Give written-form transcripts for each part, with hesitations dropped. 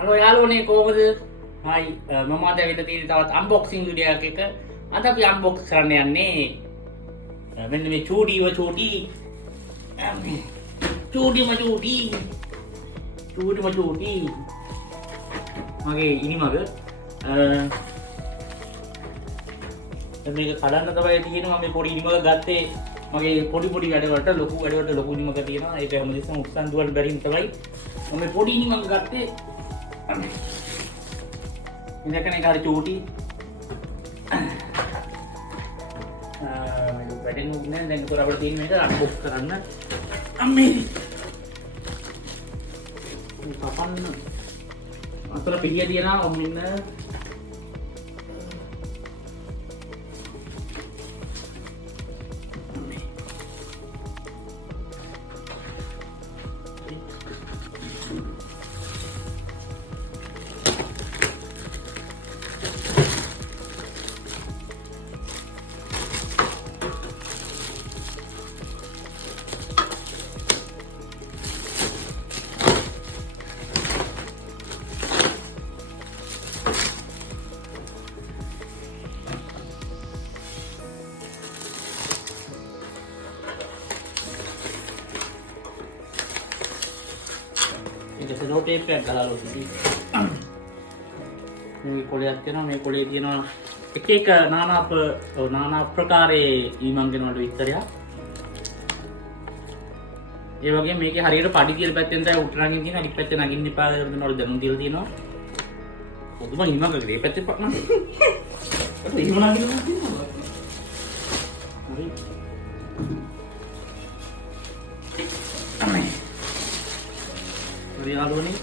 Hello යාළුවනේ කොහොමද? හයි මම අද ඇවිල්ලා තියෙන තවත් අන්බොක්සිං වීඩියෝ එකක. අද අපි අන්බොක්ස් කරන්න යන්නේ මෙන්න මේ චූටිම චූටි මගේ ඉනිමග මේක කඩන්න තමයි තියෙනවා. මේ පොඩි ඉනිමග ගත්තේ මගේ පොඩි වැඩවලට ලොකු වැඩවලට ලොකු ඉනිමග තියෙනවා. ඒක හැමදෙස්සම උස්සන් දුවන්න බැරි හින්දා තමයි මම පොඩි ඉනිමග ගත්තේ. ඉඳකන එක හරි චූටි වැටෙන්නේ නැහැ. දැන් උතර අපිට තියෙන මේක අන්බොක්ස් කරන්න. අම්මේ කපන්න අතර පිළිය දිනවා ඔන්න ඉන්න. ටේප් එකක් ගහලා තියෙනවා. මේ කොලයක් තියෙනවා. මේ කොලේ තියෙනවා එක নানা ප්‍රකාරයේ ඊමංගෙන වල විස්තරයක්. ඒ වගේම මේකේ හරියට පඩි කියලා පැත්තෙන් තමයි උටරංගෙන් තියෙන. අනිත් පැත්තේ නගින්න එපා කියලා දෙනවලු දැනුම් දීලා තියෙනවා. පොදුම ඊමංග ගලේ පැත්තේ පක්න. ඒක ඊමංග නගින්න තියෙනවා. හරි. යාළුවනේ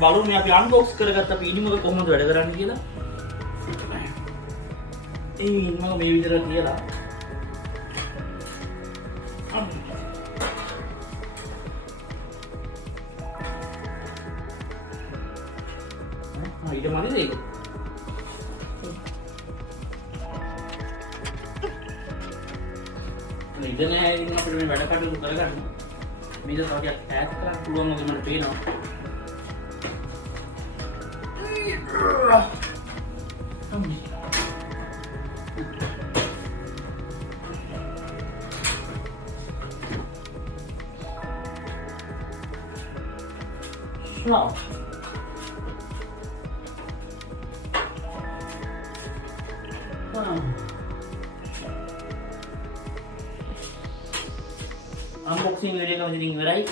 බලමු අපි අන්බොක්ස් කරගත්ත අපි ඉනිමක කොහොමද වැඩ කරන්නේ කියලා. ඉනිමක මේ විදිහට තියලා ඊට මදිද ඒක? ඉතින් නෑ ඉතින් අපිට මේ වැඩ කටයුතු කරගන්න මේක තව ටිකක් ඈත් කරන්න පුළුවන් වගේ මට පේනවා. Wow. Unboxing video ka din, right?